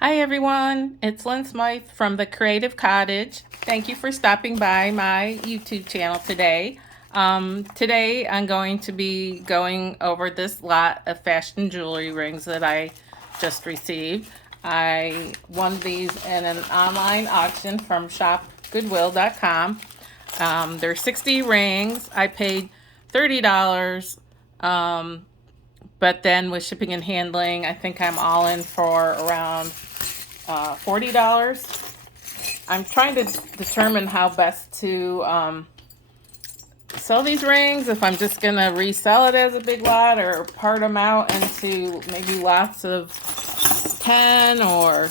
Hi everyone, it's Lynn Smythe from the Creative Cottage. Thank you for stopping by my YouTube channel today. Today I'm going to be going over this lot of fashion jewelry rings that I just received. I won these in an online auction from shopgoodwill.com. There's 60 rings. I paid $30. But then with shipping and handling, I think I'm all in for around $40. I'm trying to determine how best to sell these rings, if I'm just going to resell it as a big lot or part them out into maybe lots of 10, or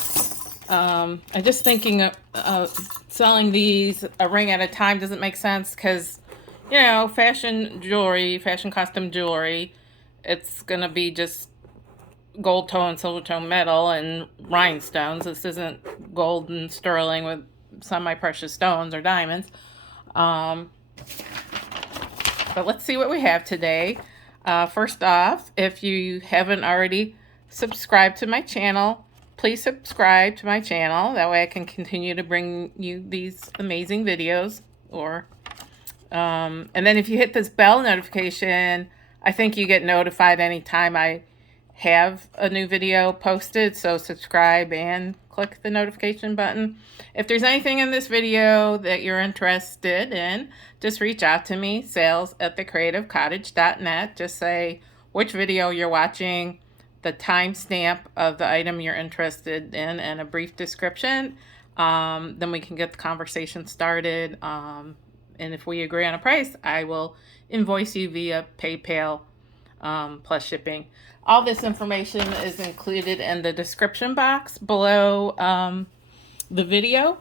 I'm just thinking selling these a ring at a time doesn't make sense because, you know, fashion jewelry, fashion costume jewelry, it's going to be just gold tone, silver tone metal, and rhinestones. This isn't gold and sterling with semi-precious stones or diamonds. But let's see what we have today. First off, if you haven't already subscribed to my channel, please subscribe to my channel. That way I can continue to bring you these amazing videos. And then if you hit this bell notification, I think you get notified anytime I have a new video posted, so subscribe and click the notification button. If there's anything in this video that you're interested in, just reach out to me, sales@thecreativecottage.net. Just say which video you're watching, the timestamp of the item you're interested in, and a brief description. Then we can get the conversation started. And if we agree on a price, I will invoice you via PayPal plus shipping. All this information is included in the description box below the video.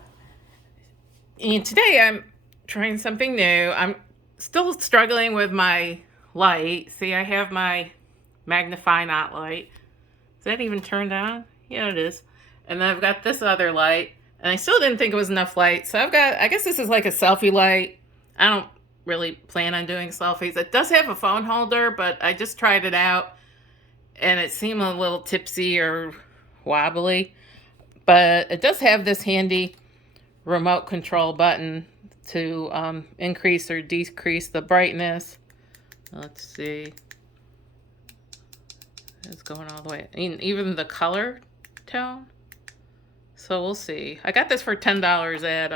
And today I'm trying something new. I'm still struggling with my light. See, I have my magnify not light. Is that even turned on? Yeah, it is. And then I've got this other light, and I still didn't think it was enough light. So I guess this is like a selfie light. I don't really plan on doing selfies. It does have a phone holder, but I just tried it out and it seemed a little tipsy or wobbly. But it does have this handy remote control button to increase or decrease the brightness. Let's see. It's going all the way. Even the color tone. So we'll see. I got this for $10 at,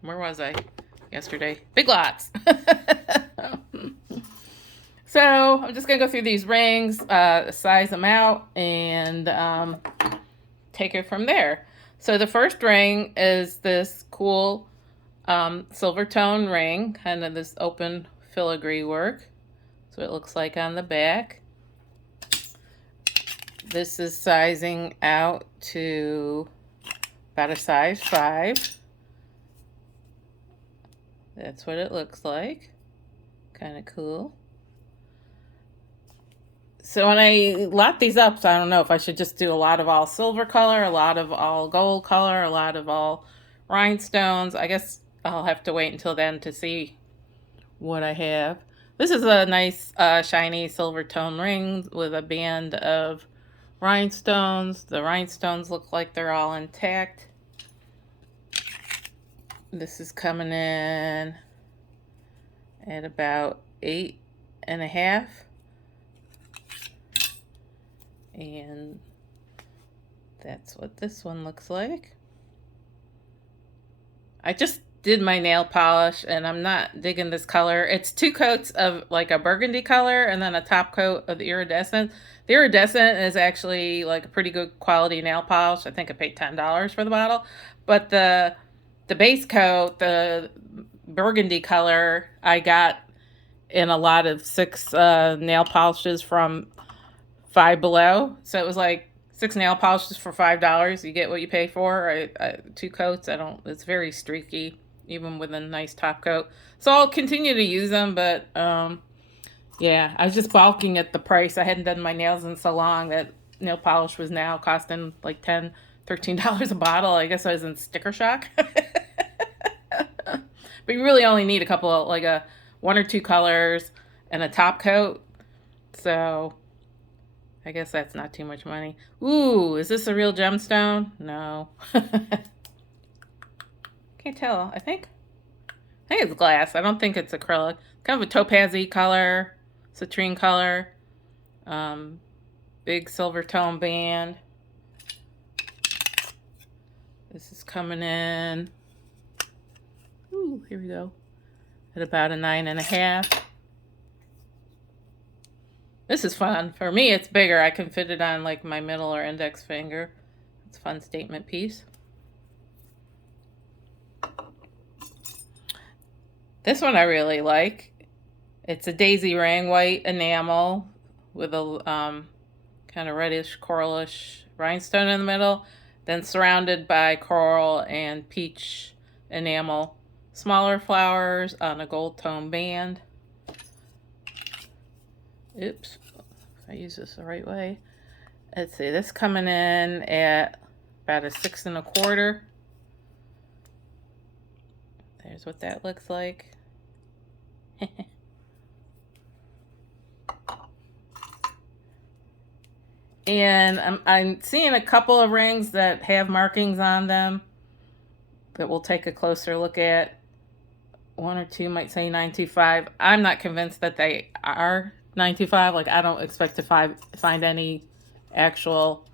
where was I yesterday? Big Lots. So I'm just going to go through these rings, size them out, and take it from there. So the first ring is this cool silver tone ring, kind of this open filigree work. So it looks like on the back. This is sizing out to about a size 5. That's what it looks like. Kind of cool. So when I lot these up, so I don't know if I should just do a lot of all silver color, a lot of all gold color, a lot of all rhinestones. I guess I'll have to wait until then to see what I have. This is a nice shiny silver tone ring with a band of rhinestones. The rhinestones look like they're all intact. This is coming in at about 8.5. And that's what this one looks like. I just did my nail polish and I'm not digging this color. It's 2 coats of like a burgundy color and then a top coat of the iridescent. The iridescent is actually like a pretty good quality nail polish. I think I paid $10 for the bottle. But the base coat, the burgundy color, I got in a lot of 6 nail polishes from Five Below. So it was like 6 nail polishes for $5. You get what you pay for. 2 coats. It's very streaky, even with a nice top coat. So I'll continue to use them, but yeah, I was just balking at the price. I hadn't done my nails in so long that nail polish was now costing like $10, $13 a bottle. I guess I was in sticker shock. But you really only need a couple of, like a 1 or 2 colors and a top coat. So I guess that's not too much money. Ooh, is this a real gemstone? No. Can't tell. I think it's glass. I don't think it's acrylic. Kind of a topaz-y color, citrine color. Big silver tone band. This is coming in. Ooh, here we go. At about a 9.5. This is fun. For me, it's bigger. I can fit it on like my middle or index finger. It's a fun statement piece. This one I really like. It's a daisy ring, white enamel with a kind of reddish, coralish rhinestone in the middle, then surrounded by coral and peach enamel. Smaller flowers on a gold tone band. Oops, if I use this the right way. Let's see, this coming in at about a 6 1/4. There's what that looks like. And I'm seeing a couple of rings that have markings on them that we'll take a closer look at. One or two might say 925. I'm not convinced that they are 925. Like, I don't expect to find any actual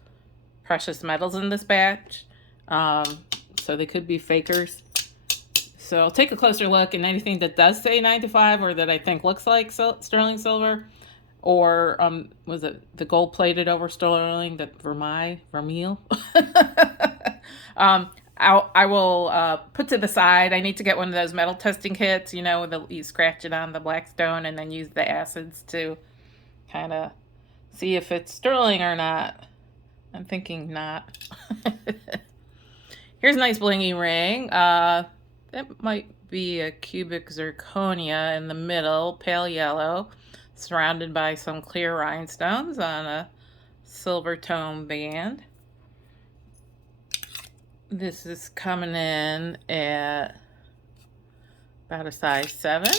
precious metals in this batch. So they could be fakers. So I'll take a closer look, and anything that does say 925 or that I think looks like sterling silver, or was it the gold plated over sterling, that vermeil? I will put to the side. I need to get one of those metal testing kits, you know, you scratch it on the black stone and then use the acids to kind of see if it's sterling or not. I'm thinking not. Here's a nice blingy ring. That might be a cubic zirconia in the middle, pale yellow, surrounded by some clear rhinestones on a silver tone band. This is coming in at about a size 7.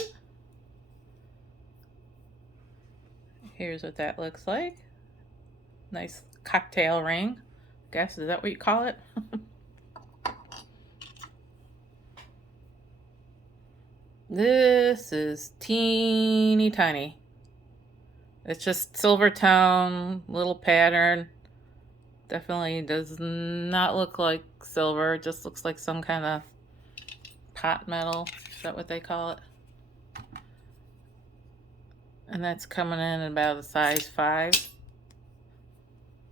Here's what that looks like. Nice cocktail ring. I guess, is that what you call it? This is teeny tiny. It's just silver tone, little pattern. Definitely does not look like silver. It just looks like some kind of pot metal. Is that what they call it? And that's coming in about a size 5.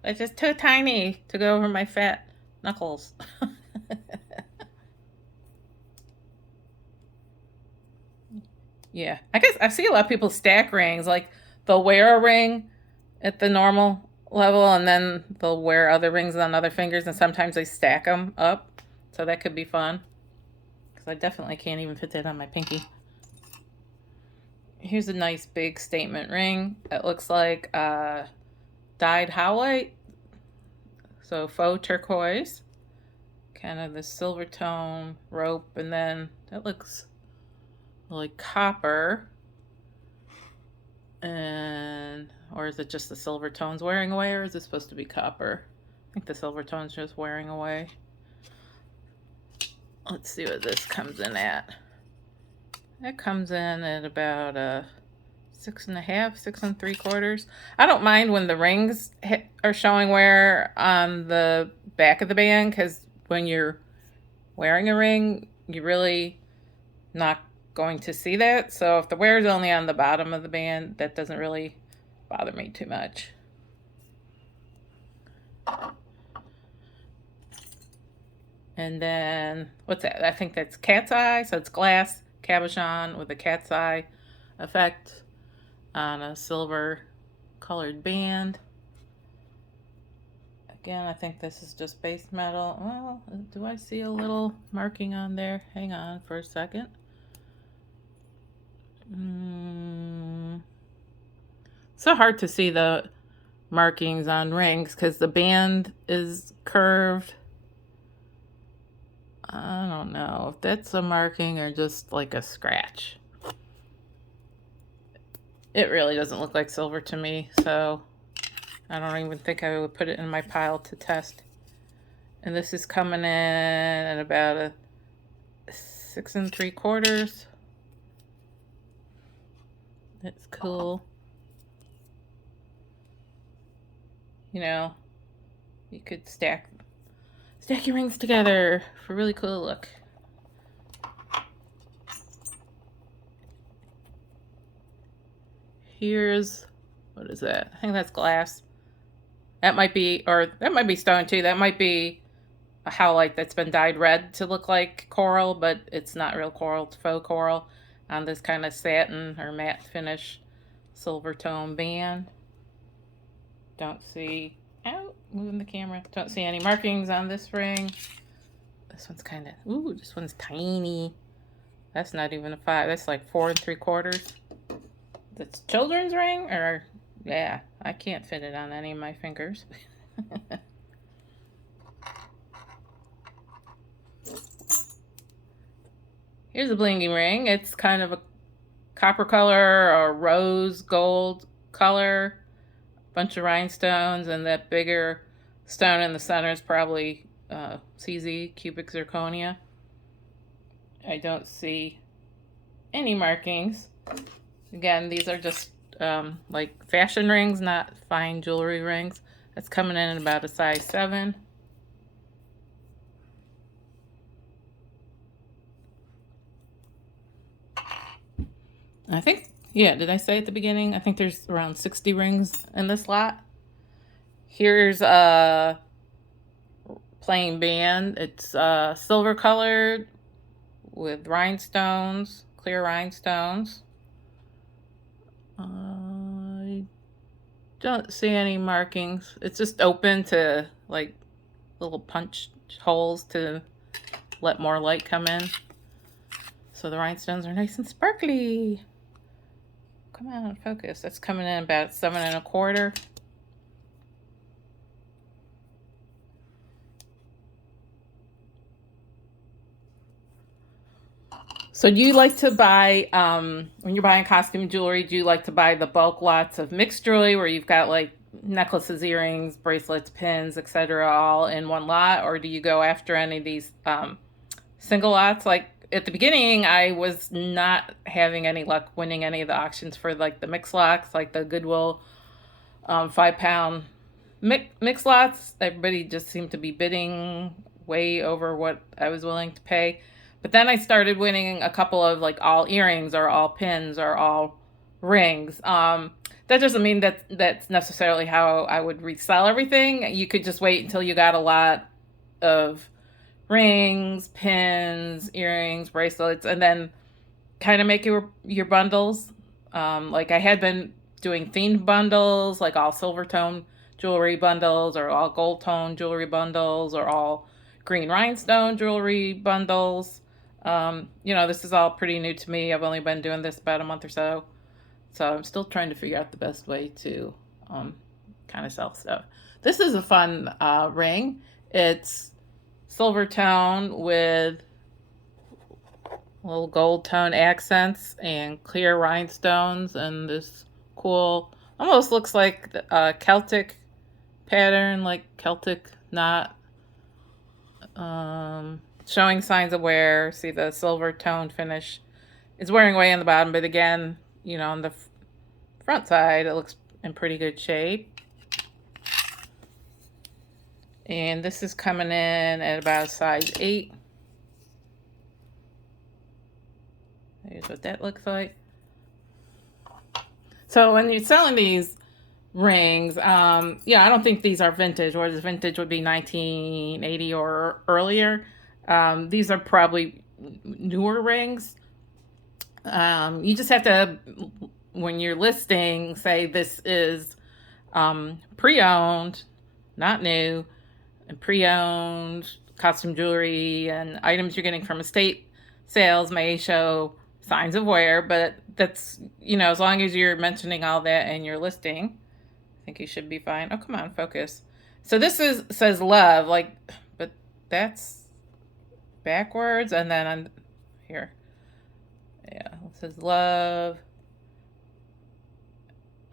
It's just too tiny to go over my fat knuckles. Yeah, I guess I see a lot of people stack rings. Like, they'll wear a ring at the normal level and then they'll wear other rings on other fingers, and sometimes they stack them up. So that could be fun, because I definitely can't even fit that on my pinky. Here's a nice big statement ring. It looks like dyed howlite, so faux turquoise, kind of the silver tone rope, and then that looks like copper. And or is it just the silver tones wearing away, or is it supposed to be copper? I think the silver tone's just wearing away. Let's see what this comes in at. That comes in at about a 6.5, 6 3/4. I don't mind when the rings are showing wear on the back of the band, because when you're wearing a ring, you're really not going to see that. So if the wear is only on the bottom of the band, that doesn't really bother me too much. And then, what's that? I think that's cat's eye. So it's glass cabochon with a cat's eye effect on a silver colored band. Again, I think this is just base metal. Well, do I see a little marking on there? Hang on for a second. So hard to see the markings on rings because the band is curved. I don't know if that's a marking or just like a scratch. It really doesn't look like silver to me, so I don't even think I would put it in my pile to test. And this is coming in at about a 6 3/4. That's cool. You know, you could stack your rings together for a really cool look. Here's, what is that? I think that's glass. That might be, or that might be stone too. That might be a howlite that's been dyed red to look like coral, but it's not real coral, it's faux coral on this kind of satin or matte finish silver tone band. Don't see, out, moving the camera. Don't see any markings on this ring. This one's kind of, ooh, this one's tiny. That's not even a 5. That's like 4 3/4. That's children's ring, or yeah, I can't fit it on any of my fingers. Here's a blingy ring. It's kind of a copper color or rose gold color. Bunch of rhinestones, and that bigger stone in the center is probably CZ, cubic zirconia. I don't see any markings. Again, these are just like fashion rings, not fine jewelry rings. That's coming in at about a size 7. I think, yeah, did I say at the beginning? I think there's around 60 rings in this lot. Here's a plain band. It's silver colored with rhinestones, clear rhinestones. I don't see any markings. It's just open to like little punch holes to let more light come in. So the rhinestones are nice and sparkly. Come on, focus. That's coming in about 7 1/4. So do you like to buy, when you're buying costume jewelry, do you like to buy the bulk lots of mixed jewelry where you've got like necklaces, earrings, bracelets, pins, etc., all in one lot? Or do you go after any of these single lots? Like at the beginning, I was not having any luck winning any of the auctions for like the mix lots, like the Goodwill 5-pound mix lots. Everybody just seemed to be bidding way over what I was willing to pay. But then I started winning a couple of like all earrings or all pins or all rings. That doesn't mean that that's necessarily how I would resell everything. You could just wait until you got a lot of rings, pins, earrings, bracelets, and then kind of make your bundles. Like I had been doing themed bundles, like all silver tone jewelry bundles, or all gold tone jewelry bundles, or all green rhinestone jewelry bundles. This is all pretty new to me. I've only been doing this about a month or so. So I'm still trying to figure out the best way to kind of sell stuff. This is a fun ring. It's silver tone with little gold tone accents and clear rhinestones, and this cool, almost looks like a Celtic pattern, like Celtic knot. Showing signs of wear. See the silver tone finish. It's wearing away on the bottom, but again, on the front side, it looks in pretty good shape. And this is coming in at about size 8. Here's what that looks like. So when you're selling these rings, I don't think these are vintage, or the vintage would be 1980 or earlier. These are probably newer rings. You just have to, when you're listing, say this is pre-owned, not new, and pre-owned costume jewelry, and items you're getting from estate sales may show signs of wear, but that's, as long as you're mentioning all that in your listing, I think you should be fine. Oh, come on, focus. So this says love, like, but that's backwards, and then on here, yeah, it says love,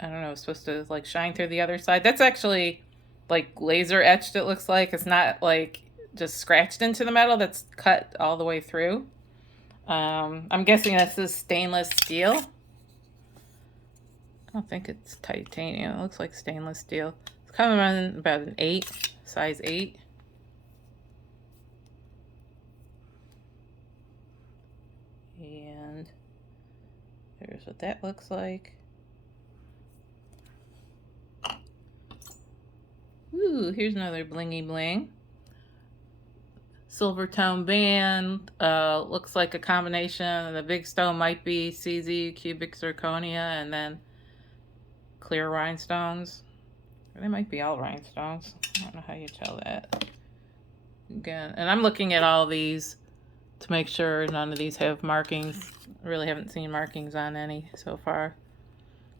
I don't know, it's supposed to like shine through the other side. That's actually like laser etched, it looks like. It's not like just scratched into the metal, that's cut all the way through. I'm guessing this is stainless steel. I don't think it's titanium. It looks like stainless steel. It's coming around about an 8, size 8. And here's what that looks like. Ooh, here's another blingy bling. Silver tone band. Looks like a combination. The big stone might be CZ, cubic zirconia, and then clear rhinestones. Or they might be all rhinestones. I don't know how you tell that. Again, and I'm looking at all these to make sure none of these have markings. I really haven't seen markings on any so far.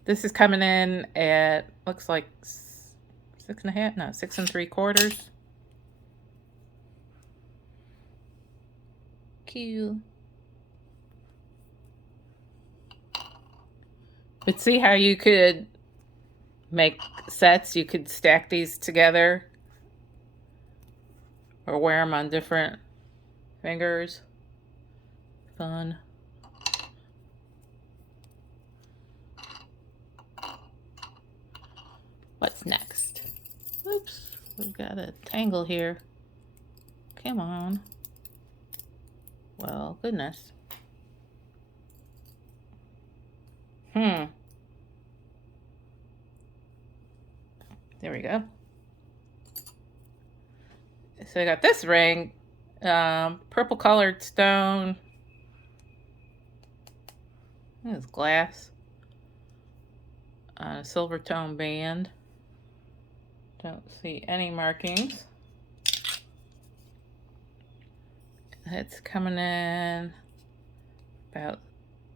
This is coming in at, looks like 6.5, no, 6 3/4. Cute. But see how you could make sets? You could stack these together or wear them on different fingers. Fun. What's next? Oops, we've got a tangle here. Come on. Well, goodness. There we go. So I got this ring, purple colored stone. This is glass on a silver tone band. Don't see any markings. It's coming in about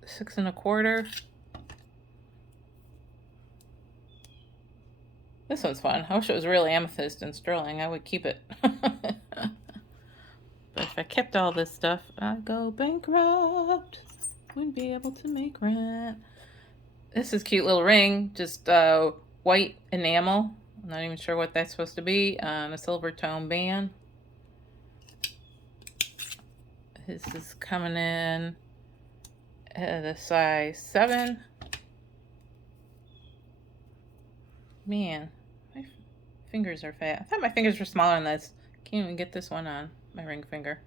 6 1/4. This one's fun. I wish it was really amethyst and sterling. I would keep it. But if I kept all this stuff, I'd go bankrupt. Wouldn't be able to make rent. This is a cute little ring. Just white enamel. I'm not even sure what that's supposed to be. On a silver tone band. This is coming in at a size 7. Man, my fingers are fat. I thought my fingers were smaller than this. Can't even get this one on my ring finger.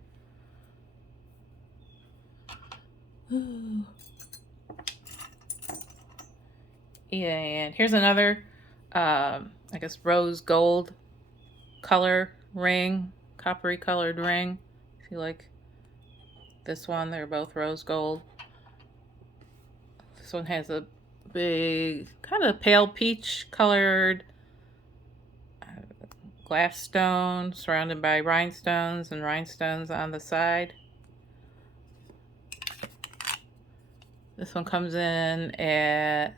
Ooh. And here's another, I guess, rose gold color ring, coppery colored ring. If you like this one, they're both rose gold. This one has a big, kind of pale peach colored glass stone surrounded by rhinestones and rhinestones on the side. This one comes in at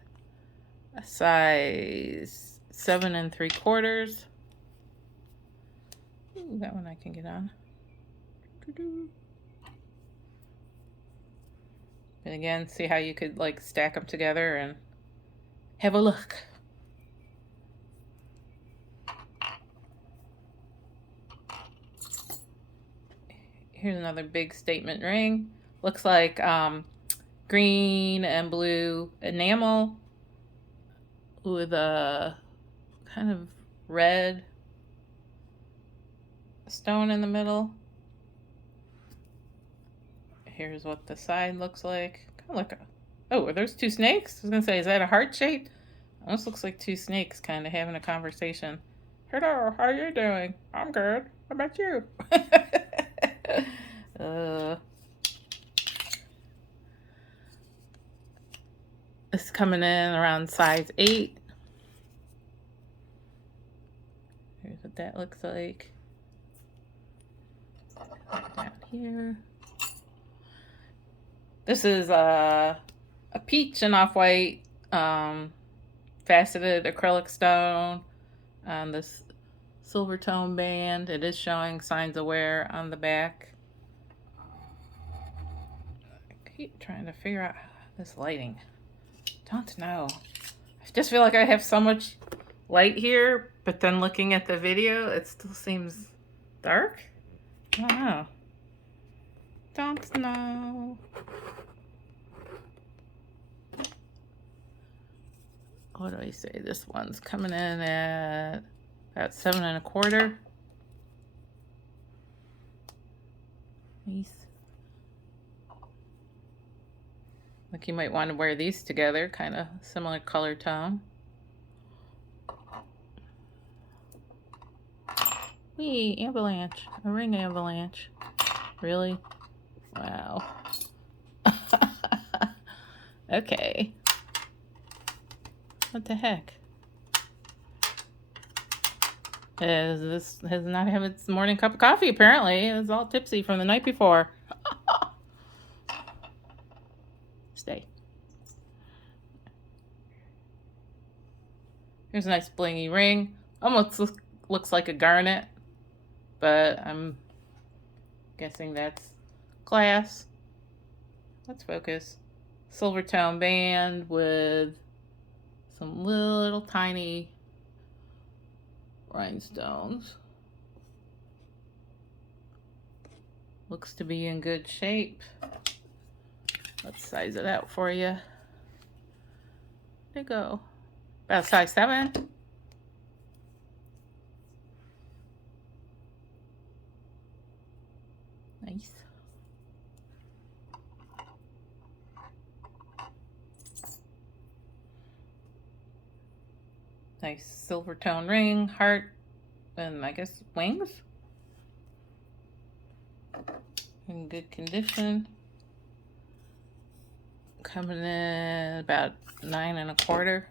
a size 7 3/4. Ooh, that one I can get on. And again, see how you could like stack them together and have a look. Here's another big statement ring. Looks like green and blue enamel with a kind of red stone in the middle. Here's what the side looks like. Kind of like a, oh, are those 2 snakes? I was gonna say, is that a heart shape? Almost looks like 2 snakes kind of having a conversation. Hello, how are you doing? I'm good. How about you? It's coming in around size 8. Here's what that looks like. Down here. This is a peach and off-white faceted acrylic stone on this silver tone band. It is showing signs of wear on the back. I keep trying to figure out this lighting. Don't know. I I just feel like I have so much light here, but then looking at the video, it still seems dark. I don't know. Don't know. What do I say? This one's coming in at about 7 1/4. Nice. Like you might want to wear these together, kind of similar color tone. Wee, avalanche. A ring avalanche. Really? Wow. Okay. What the heck? This has not had its morning cup of coffee, apparently. It was all tipsy from the night before. Stay. Here's a nice blingy ring. Almost looks like a garnet, but I'm guessing that's glass. Let's focus. Silver tone band with some little tiny rhinestones. Looks to be in good shape. Let's size it out for you. There you go. About size 7. Nice. Nice silver tone ring, heart, and I guess wings. In good condition. Coming in about 9 1/4.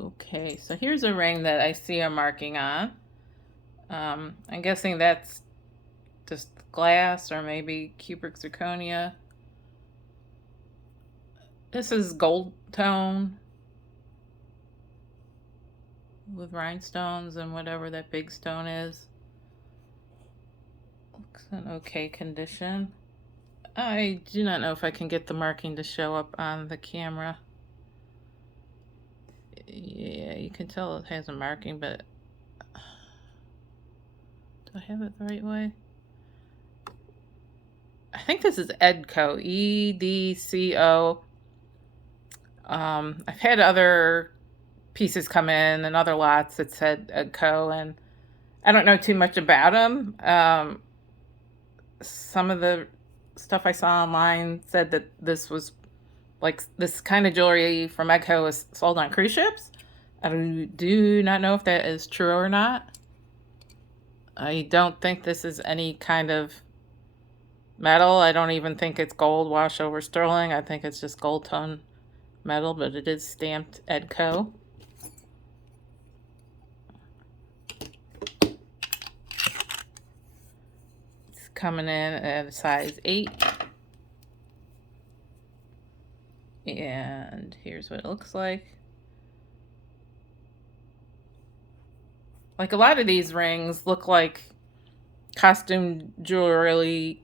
Okay, so here's a ring that I see a marking on. I'm guessing that's just glass or maybe cupric zirconia. This is gold tone with rhinestones and whatever that big stone is. Looks in okay condition. I do not know if I can get the marking to show up on the camera. Yeah, you can tell it has a marking, but do I have it the right way? I think this is Edco, EDCO. I've had other pieces come in and other lots that said Edco, and I don't know too much about them. Some of the stuff I saw online said that this was like this kind of jewelry from Edco is sold on cruise ships. I do not know if that is true or not. I don't think this is any kind of metal. I don't even think it's gold wash over sterling. I think it's just gold tone metal, but it is stamped Edco. It's coming in at a size 8. And here's what it looks like. Like a lot of these rings look like costume jewelry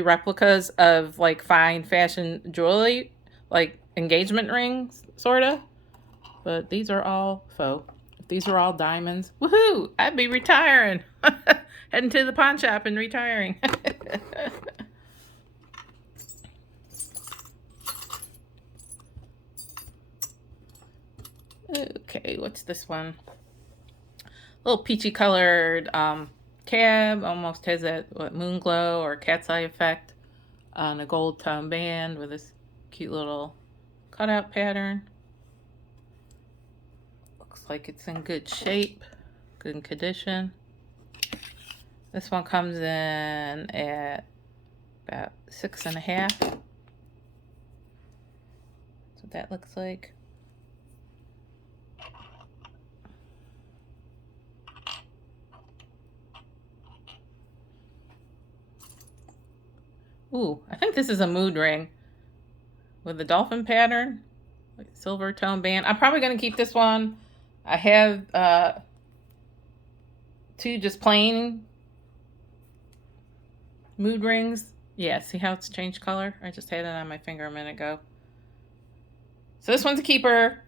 replicas of like fine fashion jewelry, like engagement rings, sort of. But these are all faux. If these were all diamonds, woohoo! I'd be retiring. Heading to the pawn shop and retiring. Okay, what's this one? Little peachy colored cab, almost has that moon glow or cat's eye effect on a gold tone band with this cute little cutout pattern. Looks like it's in good shape, good condition. This one comes in at about 6 1/2. That's what that looks like. Ooh, I think this is a mood ring with the dolphin pattern, like silver tone band. I'm probably going to keep this one. I have 2 just plain Mood rings. Yeah, see how it's changed color? I just had it on my finger a minute ago. So this one's a keeper.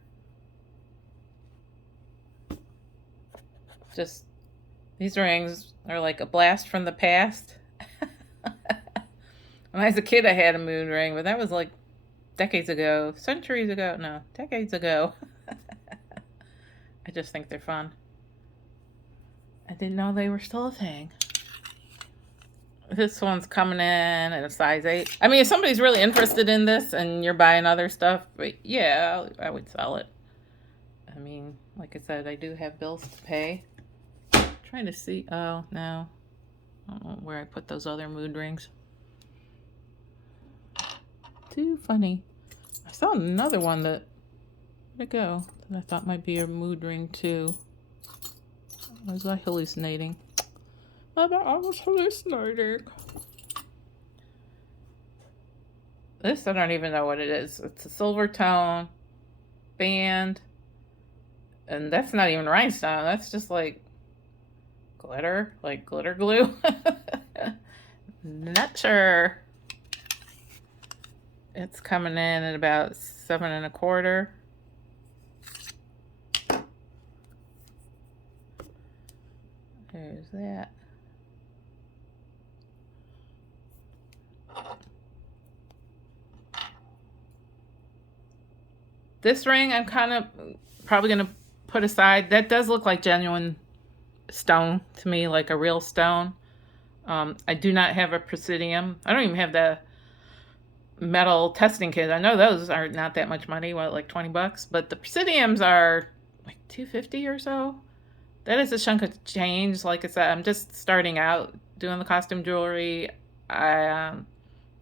Just, these rings are like a blast from the past. When I was a kid, I had a mood ring, but that was like decades ago, centuries ago. No, decades ago. I just think they're fun. I didn't know they were still a thing. This one's coming in at a size 8. I mean, if somebody's really interested in this and you're buying other stuff, but yeah, I would sell it. I mean, like I said, I do have bills to pay. I'm trying to see. Oh, no. I don't know where I put those other mood rings. Too funny. I saw another one that, where'd it go? That I thought might be a mood ring too. Was I hallucinating? I was hallucinating. This, I don't even know what it is. It's a silver tone band. And that's not even rhinestone. That's just like glitter, like glitter glue. Not sure. It's coming in at about 7 1/4. There's that. This ring I'm kind of probably going to put aside. That does look like genuine stone to me, like a real stone. I do not have a presidium. I don't even have the metal testing kit. I know those are not that much money, what, like $20, but the presidiums are like $250 or so. That is a chunk of change. Like I said, I'm just starting out doing the costume jewelry. I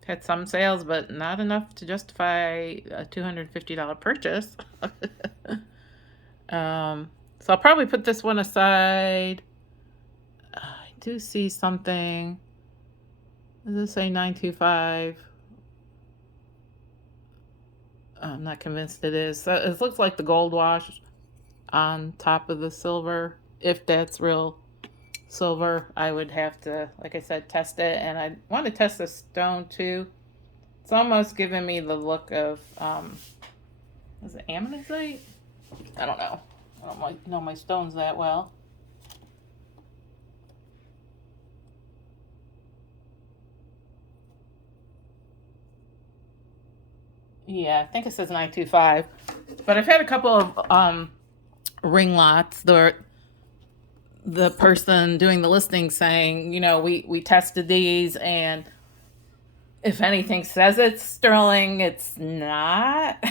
had some sales, but not enough to justify a $250 purchase. So I'll probably put this one aside. I do see something. Does it say 925? I'm not convinced it is. So it looks like the gold wash on top of the silver. If that's real silver, I would have to, like I said, test it. And I want to test the stone too. It's almost giving me the look of, is it ammonite? I don't know. I don't know my stones that well. Yeah, I think it says 925. But I've had a couple of ring lots. The person doing the listing saying, we tested these, and if anything says it's sterling, it's not.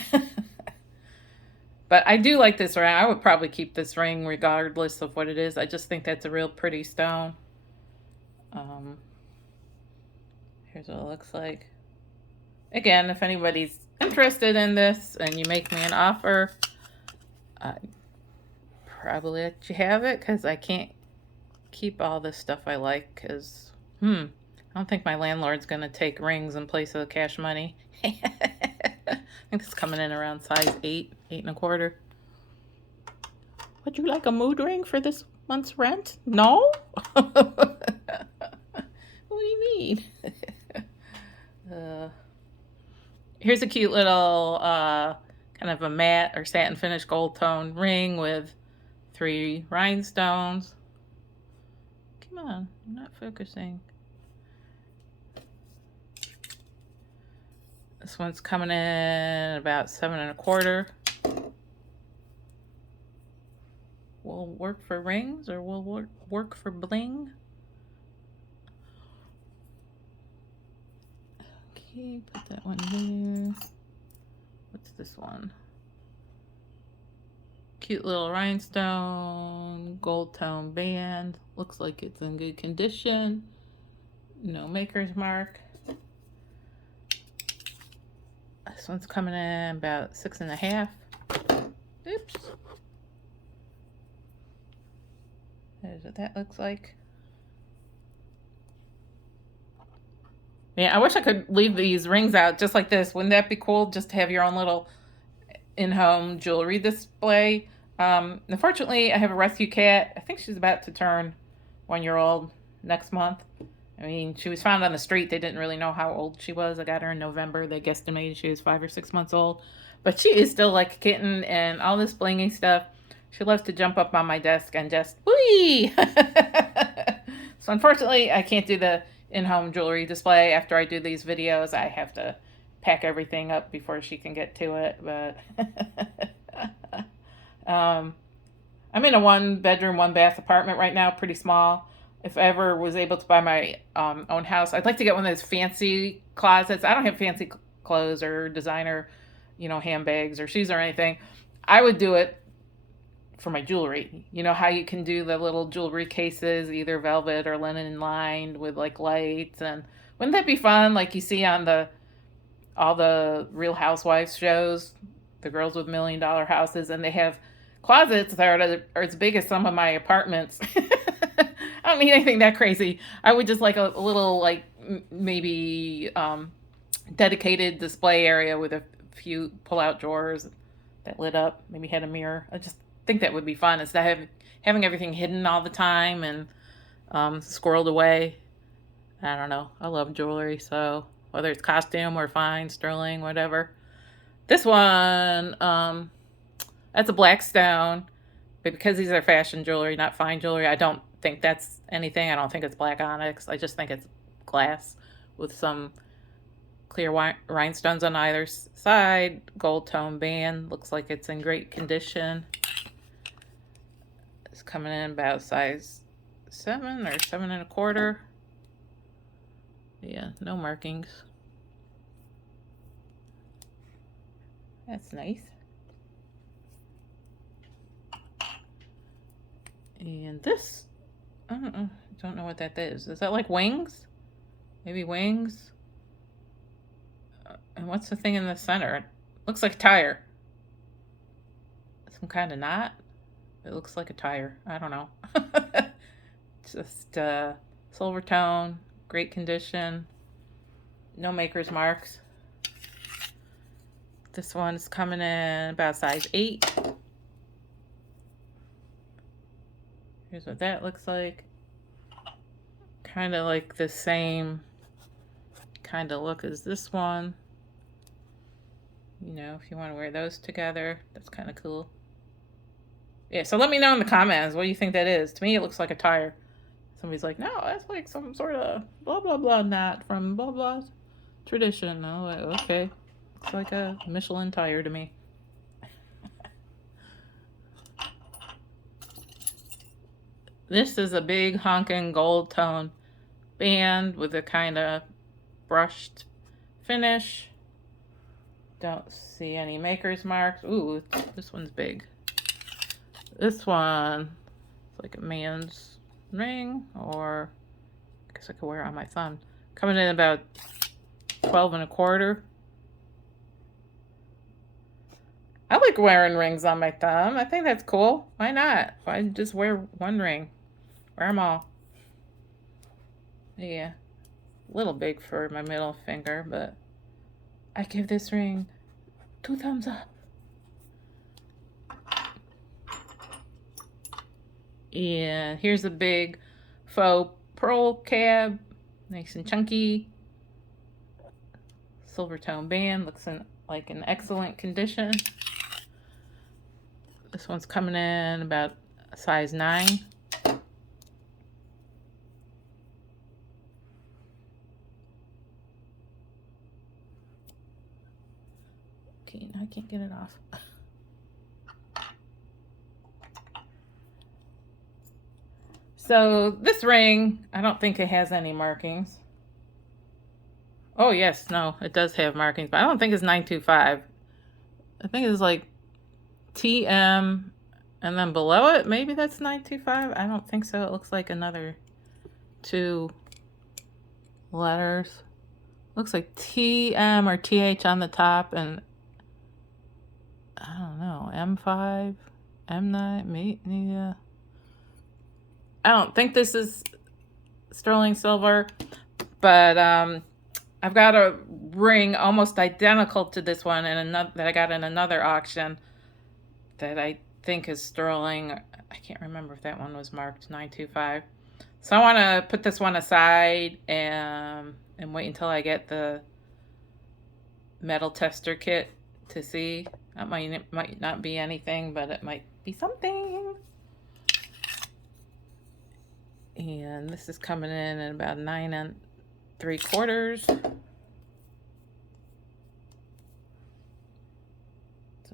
But I do like this ring. I would probably keep this ring regardless of what it is. I just think that's a real pretty stone. Here's what it looks like. Again, if anybody's interested in this and you make me an offer, I'd probably let you have it, because I can't keep all this stuff I like, because I don't think my landlord's going to take rings in place of cash money. I think it's coming in around size 8, 8 1/4. Would you like a mood ring for this month's rent? No? What do you mean? Here's a cute little kind of a matte or satin finish gold tone ring with 3 rhinestones. Come on, I'm not focusing. This one's coming in about 7 1/4. Will work for rings, or will work for bling? Okay, put that one there. What's this one? Cute little rhinestone, gold tone band. Looks like it's in good condition. No maker's mark. This one's coming in about 6 1/2. Oops. There's what that looks like. Yeah, I wish I could leave these rings out just like this. Wouldn't that be cool, just to have your own little in-home jewelry display? Unfortunately, I have a rescue cat. I think she's about to turn 1-year-old next month. I mean, she was found on the street. They didn't really know how old she was. I got her in November. They guesstimated she was 5 or 6 months old. But she is still like a kitten and all this blingy stuff. She loves to jump up on my desk and just, whee! So unfortunately, I can't do the in-home jewelry display. After I do these videos, I have to pack everything up before she can get to it. But I'm in a 1-bedroom, 1-bath apartment right now, pretty small. If I ever was able to buy my own house, I'd like to get one of those fancy closets. I don't have fancy clothes or designer, handbags or shoes or anything. I would do it for my jewelry. You know how you can do the little jewelry cases, either velvet or linen lined with like lights, and wouldn't that be fun? Like you see on all the Real Housewives shows, the girls with $1 million houses, and they have closets that are as big as some of my apartments. I don't need anything that crazy. I would just like a little, like maybe dedicated display area with a few pull-out drawers that lit up. Maybe had a mirror. I just think that would be fun instead of having everything hidden all the time and squirreled away. I don't know. I love jewelry, so whether it's costume or fine, sterling, whatever. This one, that's a black stone, but because these are fashion jewelry, not fine jewelry, I don't think that's anything. I don't think it's black onyx. I just think it's glass with some clear rhinestones on either side. Gold tone band. Looks like it's in great condition. It's coming in about size 7 or 7 1/4. Yeah, no markings. That's nice. And this, I don't know what that is. Is that like wings? Maybe wings? And what's the thing in the center? It looks like a tire. Some kind of knot. It looks like a tire. I don't know. Just silver tone, great condition. No maker's marks. This one's coming in about size 8. Here's what that looks like. Kind of like the same kind of look as this one. If you want to wear those together, that's kind of cool. Yeah, so let me know in the comments, what do you think that is? To me, it looks like a tire. Somebody's like, no, that's like some sort of blah, blah, blah knot from blah, blah tradition. Oh, okay. Looks like a Michelin tire to me. This is a big honking gold tone band with a kind of brushed finish. Don't see any maker's marks. Ooh, this one's big. This one is like a man's ring, or I guess I could wear it on my thumb. Coming in about 12 1/4. I like wearing rings on my thumb. I think that's cool. Why not? Why just wear one ring? Wear them all. Yeah, a little big for my middle finger, but I give this ring 2 thumbs up. And here's a big faux pearl cab, nice and chunky. Silver tone band, looks like in excellent condition. This one's coming in about a size 9. Okay, now I can't get it off. So this ring, I don't think it has any markings. Oh yes, no, it does have markings, but I don't think it's 925. I think it's like TM, and then below it, maybe that's 925. I don't think so. It looks like another 2 letters. Looks like TM or TH on the top, and I don't know, M5, M9, maybe, yeah. I don't think this is sterling silver, but I've got a ring almost identical to this one that I got in another auction that I think is sterling. I can't remember if that one was marked 925. So I want to put this one aside and wait until I get the metal tester kit to see. That might not be anything, but it might be something. And this is coming in at about 9 3/4. So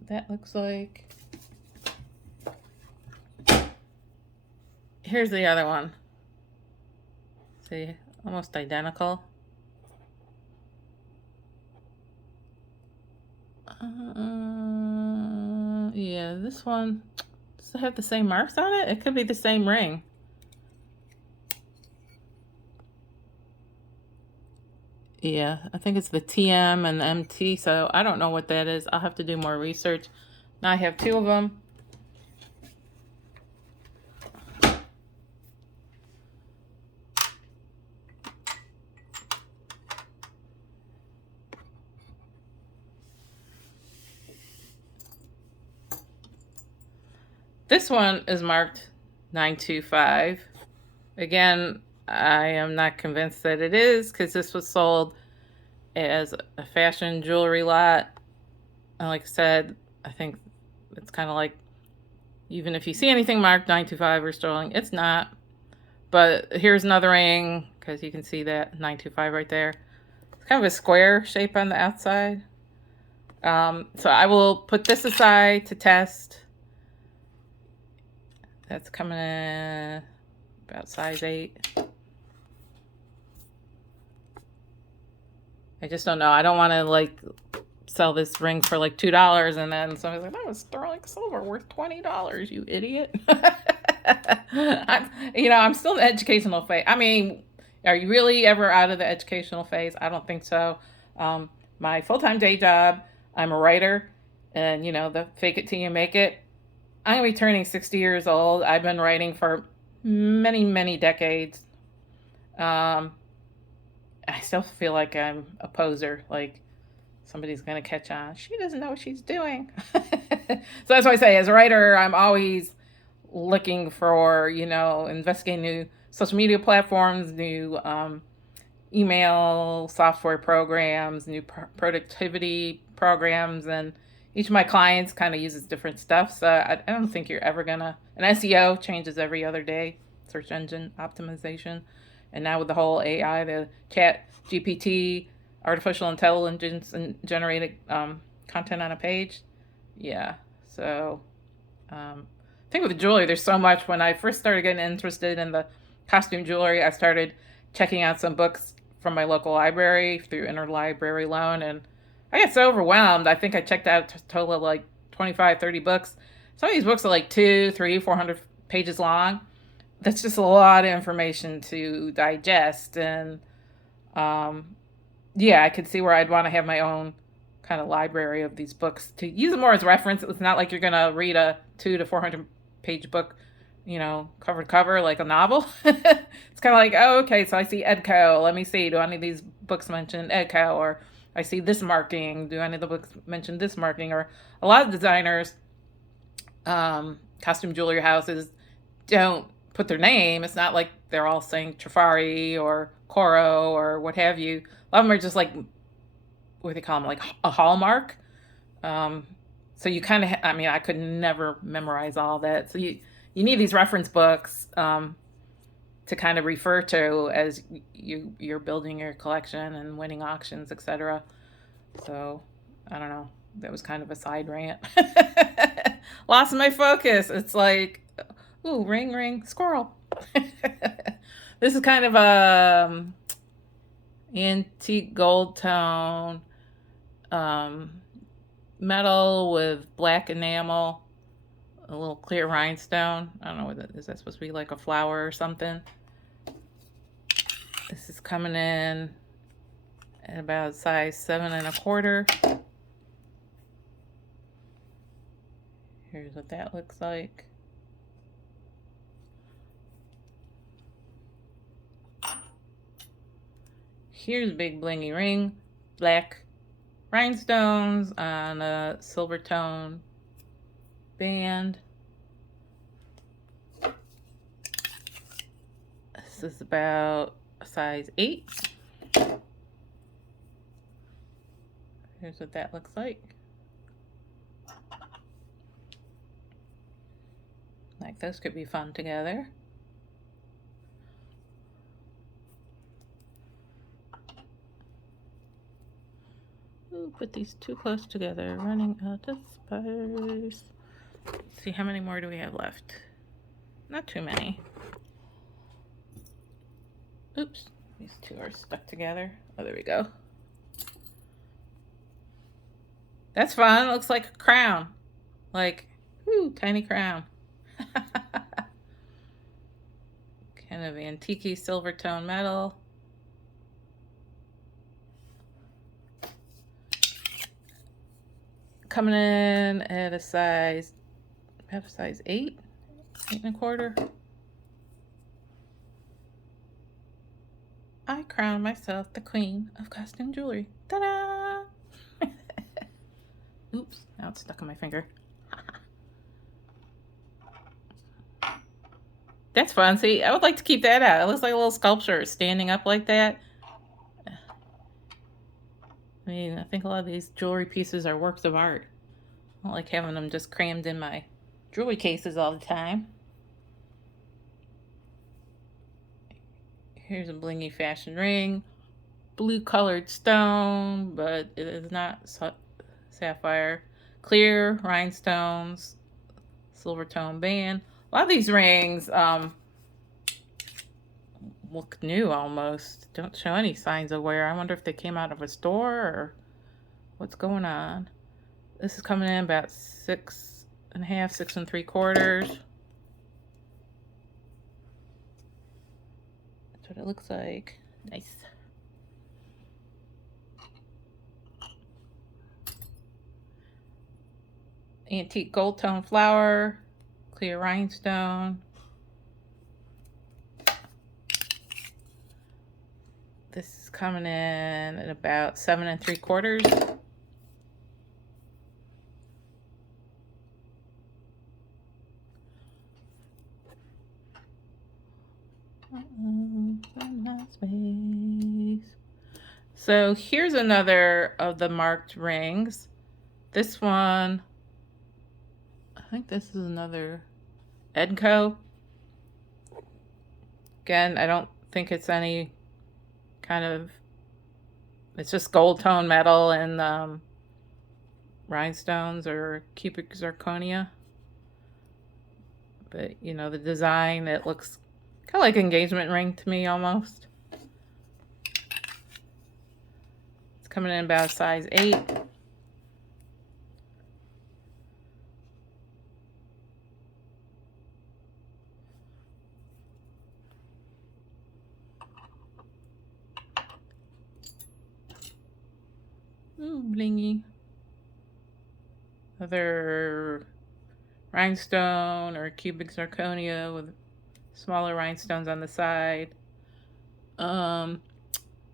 that looks like. Here's the other one. See, almost identical. Yeah, this one, does it have the same marks on it? It could be the same ring. Yeah, I think it's the TM and the MT, so I don't know what that is. I'll have to do more research. Now I have 2 of them. This one is marked 925. Again, I am not convinced that it is because this was sold as a fashion jewelry lot. And like I said, I think it's kind of like, even if you see anything marked 925 or sterling, it's not. But here's another ring, because you can see that 925 right there. It's kind of a square shape on the outside. So I will put this aside to test. That's coming in about size 8. I just don't know. I don't want to like sell this ring for like $2 and then somebody's like, that was sterling silver worth $20, you idiot. I'm still in the educational phase. I mean, are you really ever out of the educational phase? I don't think so. My full-time day job, I'm a writer, and the fake it till you make it. I'm gonna be turning 60 years old. I've been writing for many, many decades. I still feel like I'm a poser, like somebody's gonna catch on. She doesn't know what she's doing. So that's why I say, as a writer, I'm always looking for, investigating new social media platforms, new email software programs, new productivity programs, and each of my clients kind of uses different stuff. So I don't think you're ever gonna, and SEO changes every other day, search engine optimization. And now with the whole AI, the chat GPT, artificial intelligence and generated content on a page. Yeah. So I think with the jewelry, there's so much. When I first started getting interested in the costume jewelry, I started checking out some books from my local library through interlibrary loan, and I got so overwhelmed. I think I checked out a total of like 25, 30 books. Some of these books are like 200, 300, 400 pages long. That's just a lot of information to digest. And yeah, I could see where I'd want to have my own kind of library of these books to use them more as reference. It's not like you're going to read a 200 to 400 page book, cover to cover like a novel. It's kind of like, oh, okay, so I see Edco. Let me see, do any of these books mention Edco? Or I see this marking. Do any of the books mention this marking? Or a lot of designers, costume jewelry houses don't put their name. It's not like they're all saying Trifari or Coro or what have you. A lot of them are just like, what do they call them? Like a hallmark. So you kind of, I could never memorize all that. So you need these reference books to kind of refer to as you're building your collection and winning auctions, etc. So I don't know. That was kind of a side rant. Lost my focus. It's like, ooh, ring, ring, squirrel. This is kind of a antique gold tone metal with black enamel, a little clear rhinestone. I don't know what that is. That supposed to be like a flower or something? This is coming in at about size 7 1/4. Here's what that looks like. Here's a big blingy ring, black rhinestones on a silver tone band. This is about a size 8. Here's what that looks like. Like those could be fun together. Ooh, put these too close together. Running out of space. Let's see, how many more do we have left? Not too many. Oops, these two are stuck together. Oh, there we go. That's fun. Looks like a crown. Like, ooh, tiny crown. Kind of antique silver tone metal. Coming in at a size, about a size 8, 8 1/4. I crown myself the queen of costume jewelry. Ta-da! Oops, now it's stuck on my finger. That's fun. See, I would like to keep that out. It looks like a little sculpture standing up like that. I mean, I think a lot of these jewelry pieces are works of art. I don't like having them just crammed in my jewelry cases all the time. Here's a blingy fashion ring. Blue colored stone, but it is not sapphire. Clear rhinestones, silver tone band. A lot of these rings look new almost. Don't show any signs of wear. I wonder if they came out of a store or what's going on. This is coming in about 6 1/2, 6 3/4. That's what it looks like. Nice. Antique gold tone flower, clear rhinestone. This is coming in at about 7 3/4. So here's another of the marked rings. This one, I think this is another Edco. Again, I don't think it's any kind of, it's just gold tone metal and rhinestones or cubic zirconia. But you know, the design, it looks kind of like an engagement ring to me almost. It's coming in about size 8. Ooh, blingy. Another rhinestone or cubic zirconia with smaller rhinestones on the side.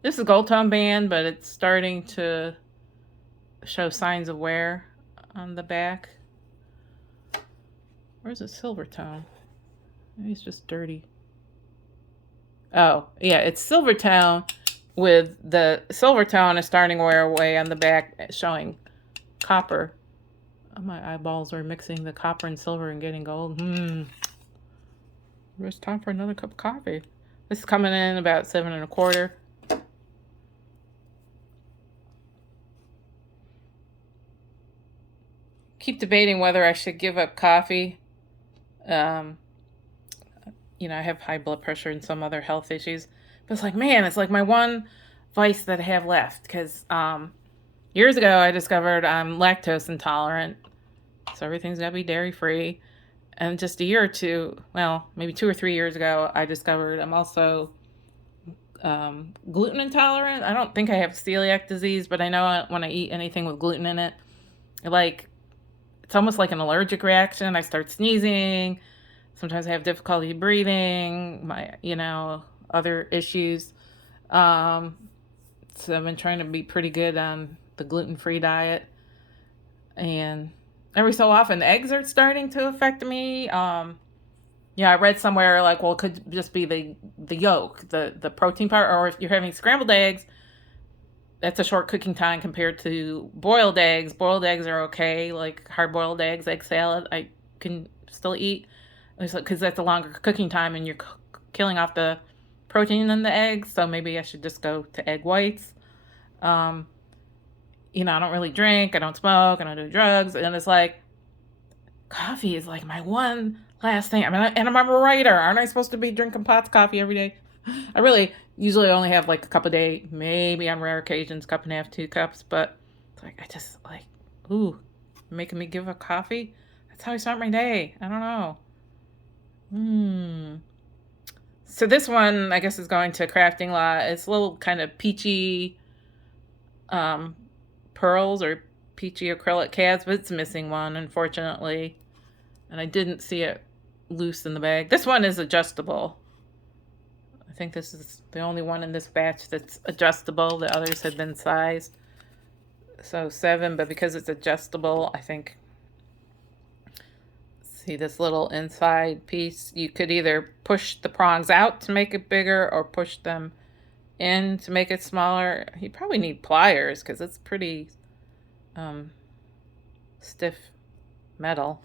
This is gold tone band, but it's starting to show signs of wear on the back. Where's the silver tone? Maybe it's just dirty. Oh, yeah, it's silver tone with the silver tone is starting to wear away on the back, showing copper. My eyeballs are mixing the copper and silver and getting gold. It's time for another cup of coffee. This is coming in about 7 1/4. Keep debating whether I should give up coffee. You know, I have high blood pressure and some other health issues. But it's like, man, it's like my one vice that I have left. Because years ago, I discovered I'm lactose intolerant. So everything's got to be dairy-free. And just a year or two, well, maybe 2 or 3 years ago, I discovered I'm also gluten intolerant. I don't think I have celiac disease, but I know when I eat anything with gluten in it, it's almost like an allergic reaction. I start sneezing. Sometimes I have difficulty breathing, other issues. So I've been trying to be pretty good on the gluten-free diet. And every so often, eggs are starting to affect me. Yeah, I read somewhere like, well, it could just be the yolk, the protein part, or if you're having scrambled eggs, that's a short cooking time compared to boiled eggs. Boiled eggs are okay, like hard boiled eggs, egg salad, I can still eat because that's a longer cooking time and you're killing off the protein in the eggs. So maybe I should just go to egg whites. Um, I don't really drink, I don't smoke, I don't do drugs, and it's like coffee is like my one last thing. I mean, and I'm a writer. Aren't I supposed to be drinking pots of coffee every day? I really usually only have like a cup a day, maybe on rare occasions, cup and a half, 2 cups. But it's like I just like, ooh, making me give up coffee. That's how I start my day. I don't know. So this one, I guess, is going to crafting lot. It's a little kind of peachy um, pearls or peachy acrylic cabs, but it's missing one, unfortunately. And I didn't see it loose in the bag. This one is adjustable. I think this is the only one in this batch that's adjustable. The others had been sized. So 7, but because it's adjustable, I think, see this little inside piece, you could either push the prongs out to make it bigger or push them in to make it smaller. You probably need pliers because it's pretty stiff metal.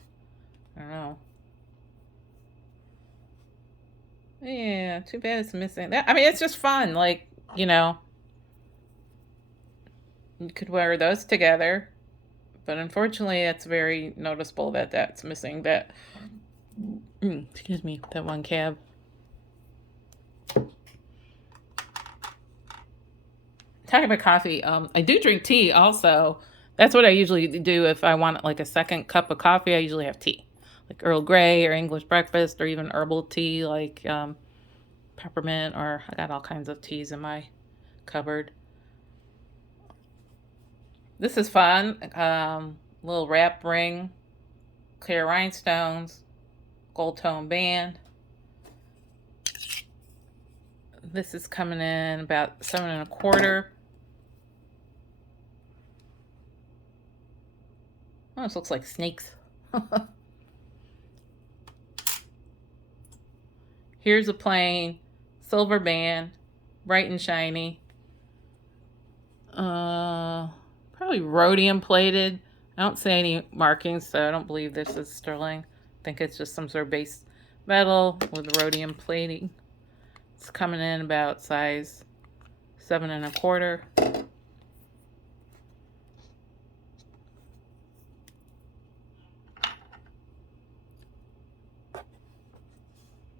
I don't know. Yeah, too bad it's missing. I mean, it's just fun. Like, you could wear those together. But unfortunately, it's very noticeable that that's missing. Excuse me, that one cab. Talking about coffee, I do drink tea also. That's what I usually do if I want like a second cup of coffee. I usually have tea, like Earl Grey or English breakfast or even herbal tea like peppermint, or I got all kinds of teas in my cupboard. This is fun. Little wrap ring, clear rhinestones, gold tone band. This is coming in about 7.25. Oh, this looks like snakes. Here's a plain silver band, bright and shiny. Probably rhodium plated. I don't see any markings, so I don't believe this is sterling. I think it's just some sort of base metal with rhodium plating. It's coming in about size 7.25.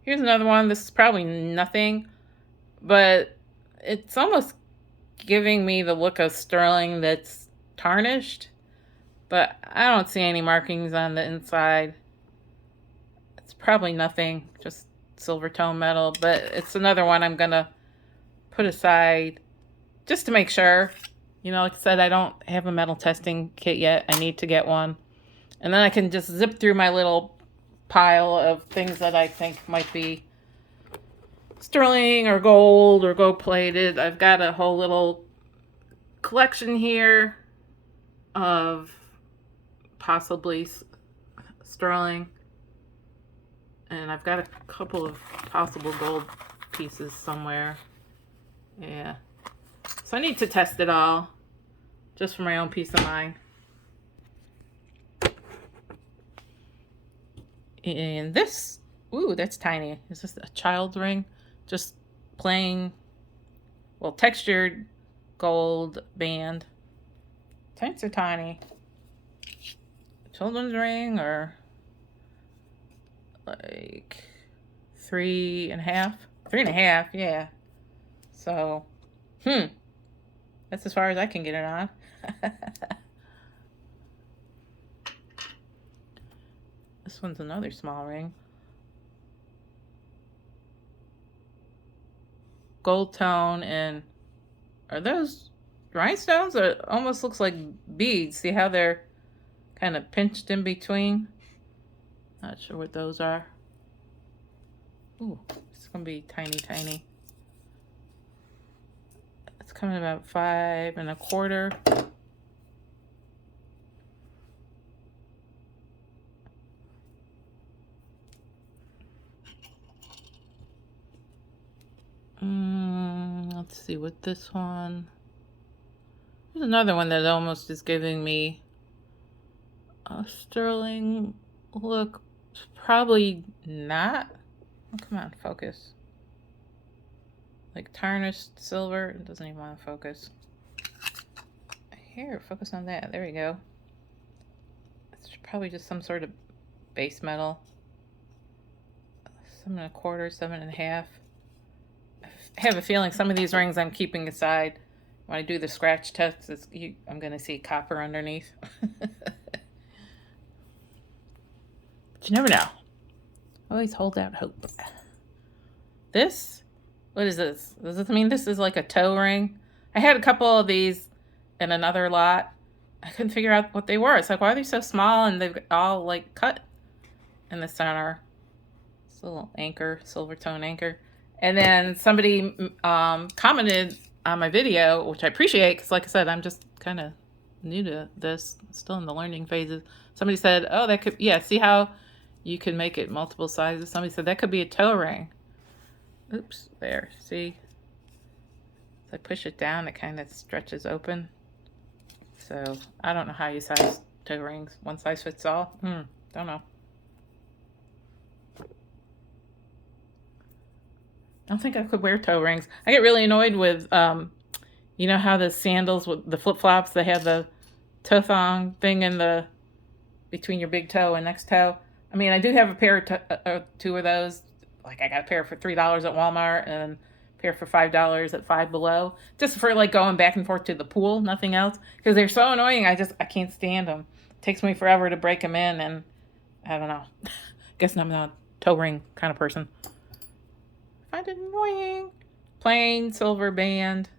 Here's another one. This is probably nothing, but it's almost giving me the look of sterling that's tarnished, but I don't see any markings on the inside. It's probably nothing, just silver tone metal, but it's another one I'm gonna put aside just to make sure. Like I said, I don't have a metal testing kit yet. I need to get one. And then I can just zip through my little pile of things that I think might be sterling or gold plated. I've got a whole little collection here of possibly sterling, and I've got a couple of possible gold pieces somewhere. Yeah, so I need to test it all just for my own peace of mind. And this, ooh, that's tiny. Is this a child's ring? Just plain, well, textured gold band. Tights are tiny. Children's ring, or like 3.5? 3.5, yeah. So, that's as far as I can get it on. This one's another small ring. Gold tone, and are those rhinestones? It almost looks like beads. See how they're kind of pinched in between? Not sure what those are. Ooh, it's gonna be tiny, tiny. It's coming about 5.25. Let's see what this one. There's another one that almost is giving me a sterling look. Probably not. Oh, come on, focus. Like tarnished silver. It doesn't even want to focus. Here, focus on that. There we go. It's probably just some sort of base metal. 7 1/4, 7 1/2. I have a feeling some of these rings I'm keeping aside. When I do the scratch test, I'm going to see copper underneath. But you never know. Always hold out hope. This? What is this? Does this mean this is like a toe ring? I had a couple of these in another lot. I couldn't figure out what they were. It's like, why are they so small and they've all like cut in the center? This little anchor, silver tone anchor. And then somebody commented on my video, which I appreciate because, like I said, I'm just kind of new to this, still in the learning phases. Somebody said, oh, that could, yeah, see how you can make it multiple sizes? Somebody said that could be a toe ring. Oops, there, see? If I push it down, it kind of stretches open. So I don't know how you size toe rings. One size fits all? Don't know. I don't think I could wear toe rings. I get really annoyed with, you know how the sandals with the flip-flops, they have the toe thong thing in the, between your big toe and next toe. I mean, I do have a pair of two of those. Like I got a pair for $3 at Walmart and a pair for $5 at Five Below. Just for like going back and forth to the pool, nothing else. Because they're so annoying, I can't stand them. It takes me forever to break them in and I don't know. Guess I'm not a toe ring kind of person. I find it annoying. Plain silver band.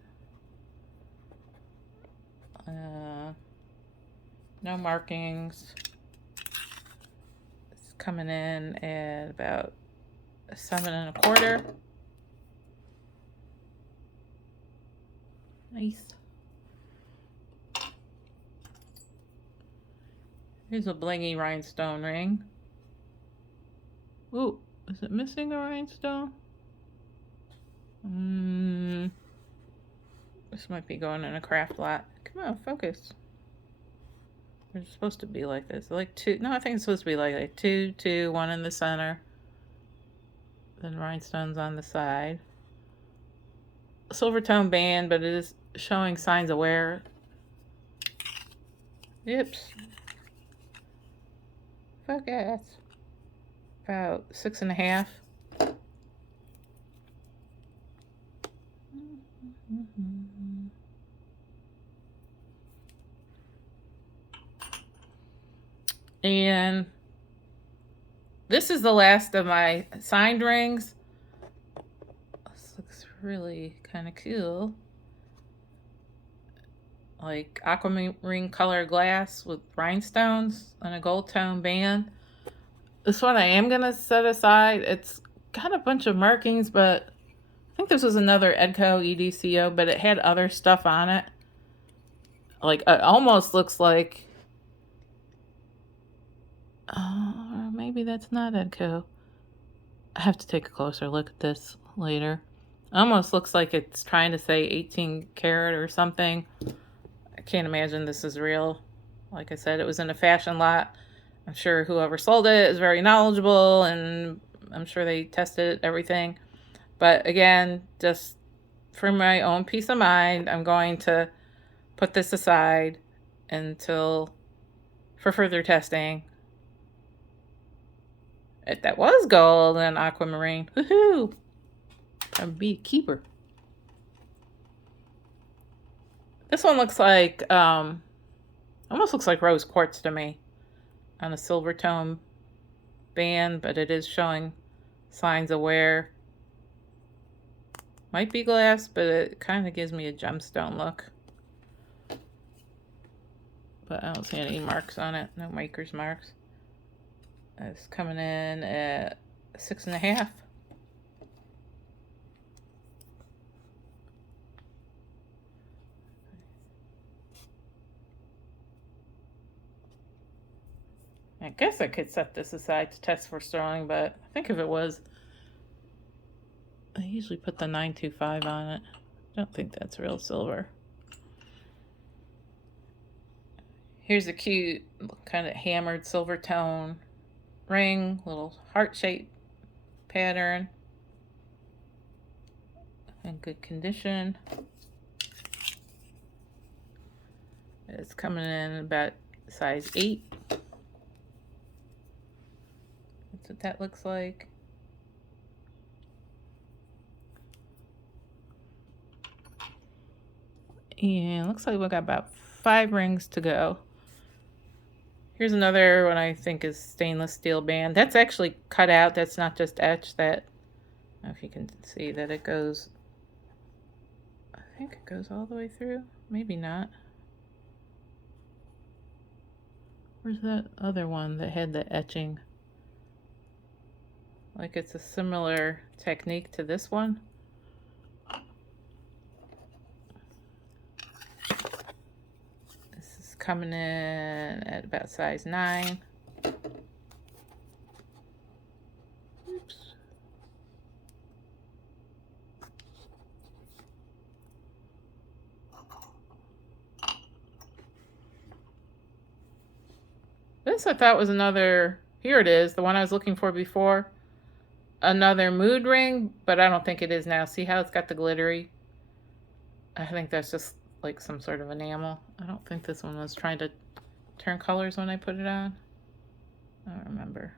No markings. It's coming in at about 7 1/4. Nice. Here's a blingy rhinestone ring. Ooh, is it missing a rhinestone? This might be going in a craft lot. Come on, focus. It's supposed to be like this. Like two. No, I think it's supposed to be like 2, 2, 1 in the center. Then rhinestones on the side. Silver tone band, but it is showing signs of wear. Oops. Focus. About 6 1/2. And this is the last of my signed rings. This looks really kind of cool. Like aquamarine color glass with rhinestones and a gold tone band. This one I am going to set aside. It's got a bunch of markings, but I think this was another Edco EDCO, but it had other stuff on it. Like, it almost looks like, maybe that's not Edco. I have to take a closer look at this later. Almost looks like it's trying to say 18 karat or something. I can't imagine this is real. Like I said, it was in a fashion lot. I'm sure whoever sold it is very knowledgeable, and I'm sure they tested everything. But again, just for my own peace of mind, I'm going to put this aside until for further testing. If that was gold and aquamarine, woohoo! I'd be a keeper. This one looks like, almost looks like rose quartz to me on a silver tone band, but it is showing signs of wear. Might be glass, but it kind of gives me a gemstone look. But I don't see any marks on it, no maker's marks. It's coming in at 6 1/2. I guess I could set this aside to test for sterling, but I think if it was, I usually put the 925 on it. I don't think that's real silver. Here's a cute kind of hammered silver tone ring, little heart-shaped pattern, in good condition. It's coming in about size 8. That's what that looks like. And looks like we've got about 5 rings to go. Here's another one I think is stainless steel band. That's actually cut out. That's not just etched. That, I don't know if you can see that it goes, I think it goes all the way through. Maybe not. Where's that other one that had the etching? Like it's a similar technique to this one. This is coming in at about size 9. Oops. This I thought was another, here it is, the one I was looking for before. Another mood ring, but I don't think it is now. See how it's got the glittery? I think that's just like some sort of enamel. I don't think this one was trying to turn colors when I put it on. I don't remember.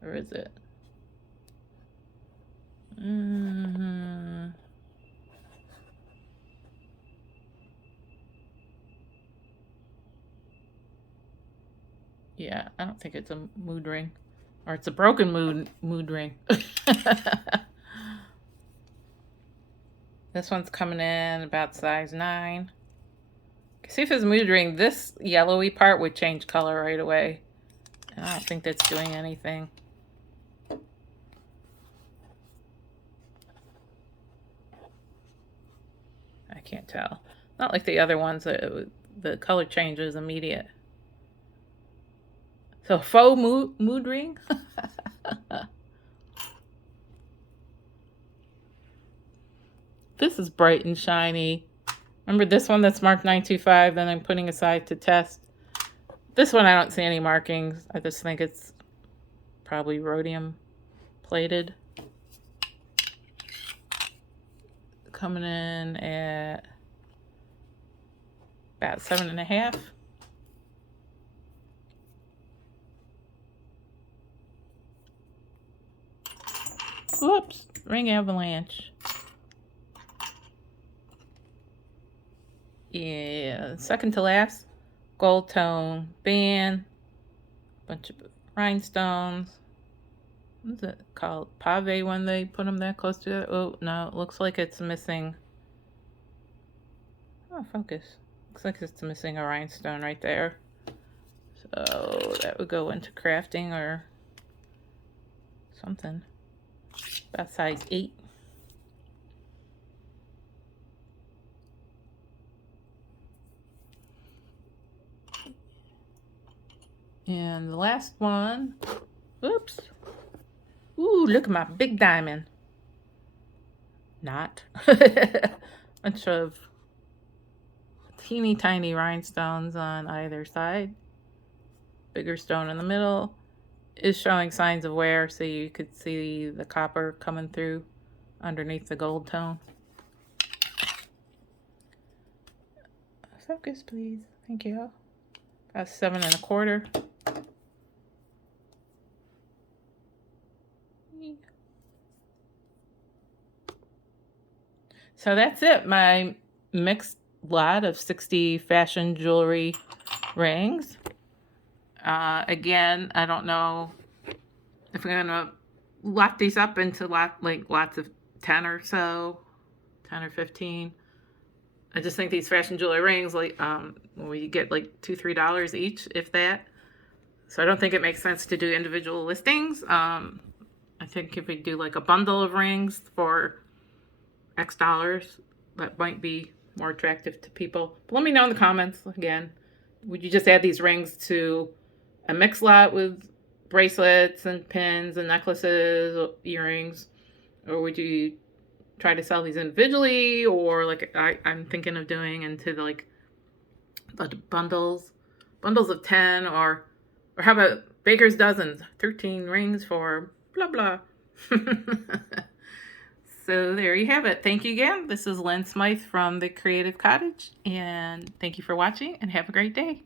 Or is it? Yeah, I don't think it's a mood ring. Or it's a broken mood ring. This one's coming in about size 9. See if it's a mood ring, this yellowy part would change color right away. I don't think that's doing anything. I can't tell. Not like the other ones, the color change is immediate. So faux mood ring? This is bright and shiny. Remember this one that's marked 925 that I'm putting aside to test? This one I don't see any markings. I just think it's probably rhodium plated. Coming in at about 7.5. Whoops, ring avalanche. Yeah, second to last, gold tone band, bunch of rhinestones. What is it called? Pave when they put them that close together? Oh, no, it looks like it's missing. Oh, focus. Looks like it's missing a rhinestone right there. So that would go into crafting or something. About size 8. And the last one, oops. Ooh, look at my big diamond. Not. Bunch of teeny tiny rhinestones on either side. Bigger stone in the middle. Is showing signs of wear, so you could see the copper coming through underneath the gold tone. Focus, please. Thank you. About 7.25. So that's it. My mixed lot of 60 fashion jewelry rings. Again, I don't know if I'm gonna lot these up into lots of 10 or so, 10 or 15. I just think these fashion jewelry rings, we get like $2-3 each, if that. So I don't think it makes sense to do individual listings. I think if we do like a bundle of rings for X dollars, that might be more attractive to people. But let me know in the comments again. Would you just add these rings to a mixed lot with bracelets and pins and necklaces, earrings, or would you try to sell these individually, or like I'm thinking of doing into the, like the bundles of 10, or how about baker's dozens, 13 rings for blah blah. So there you have it. Thank you again. This is Lynn Smythe from the Creative Cottage, and thank you for watching, and have a great day.